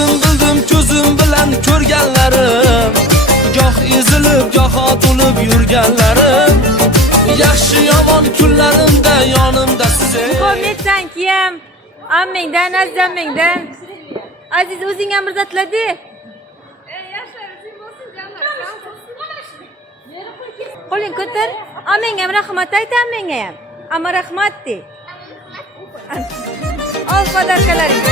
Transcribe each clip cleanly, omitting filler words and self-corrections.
O'zim bildim ko'zim bilan ko'rganlarim, goh ezilib goh otulib yurganlarim, yaxshi yomon kunlarimda yonimda siz. Muhammadsan kiyam, ammangdan, azammangdan. Aziz o'zing ham mirzatlading. Qo'ling ko'tar. Ammangga ham rahmat ayt, ammangga ham. Amma rahmat de. Al podarkalaring.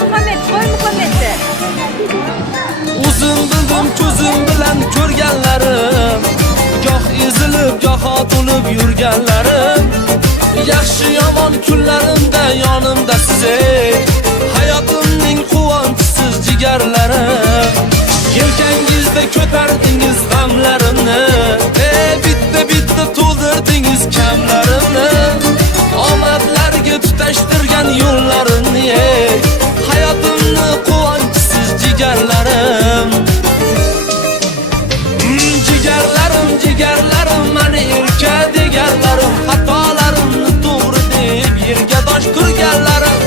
Muhammad, qo'y Muhammadni. O'zim bildim ko'zim bilan ko'rganlarim, goh ezilib goh otulib yurganlarim, yaxshi yomon kunlarimda yonimda siz. Hayotimning quvonchisiz jigarlarim, yelkangizda ko'tardingiz g'amlarimni, bitta bitta to'ldirdingiz kamlarimni, omadlarga tutashtirgan yo'llarimni, hayotimni quvonchisiz jigarlarim. Jigarlarim mani erka deganlarim, xatolarimni to'g'ri deb yerga tosh turganlarim.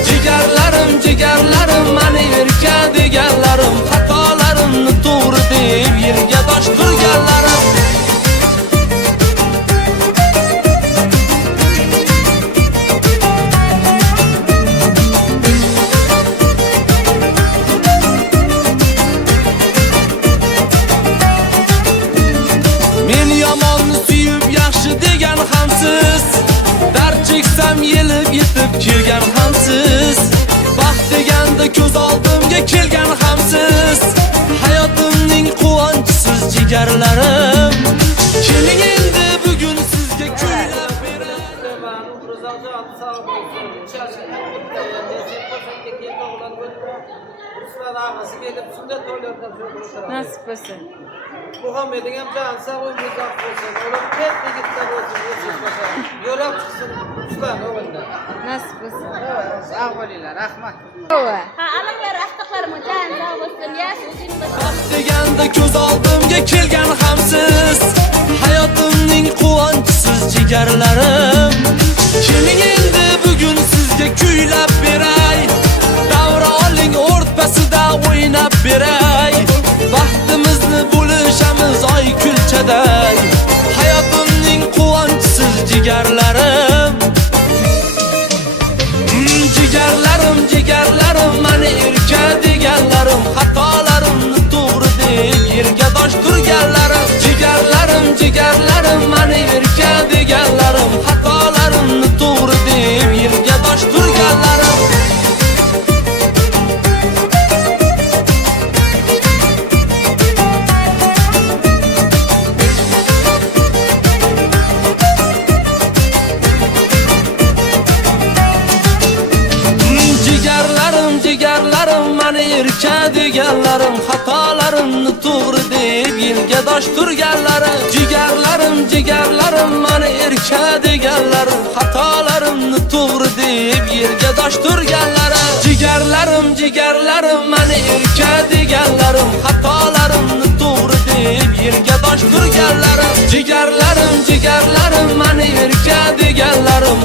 Jigarlarim mani erka deganlarim, xatolarimni to'g'ri deb yerga tosh turganlarim. Men yomonni suyib yaxshi degan hamsiz, dard cheksam yelib yetib kelgan hamsiz, baxt deganda ko'z oldimga kelgan hamsiz, hayotimning quvonchisiz jigarlarim. Keling endi bugun sizga kuylab beray. Nasib bo'lsin. Muhammed'in hem canı sağ olsun, uzak olsun. Oğlum hep birlikte olsun, yola çıksın, uçlar oğlunda. Nasib bo'lsin. Sağ olunlar, rahmat. Ha, alaqlar axtaqlarım can sağ olsun. Yaş o'zing Baxt deganda ko'z oldimga kelgan hamsiz, hayotimning quvonchisiz jigarlarim. Keling endi bugun sizga kuylab beray, davra oling o'rtasida o'ynab beray. Baxtimizni bo'lishamiz oy kulchaday, hayotimning quvonchisiz jigarlarim. Jigarlarim mani erka deganlarim, xatolarimni to'g'ri deb yerga tosh turganlarim. Jigarlarim mani erka deganlarim, xatolarimni to'g'ri deb yerga tosh turganlarim. Jigarlarim mani erka deganlarim, xatolarimni to'g'ri deb yerga tosh turganlarim. Jigarlarim mani erka deganlarim, xatolarimni to'g'ri deb yerga tosh turganlarim. Jigarlarim mani erka deganlarim, xatolarimni to'g'ri deb yerga tosh turganlarim. Jigarlarim mani erka deganlarim,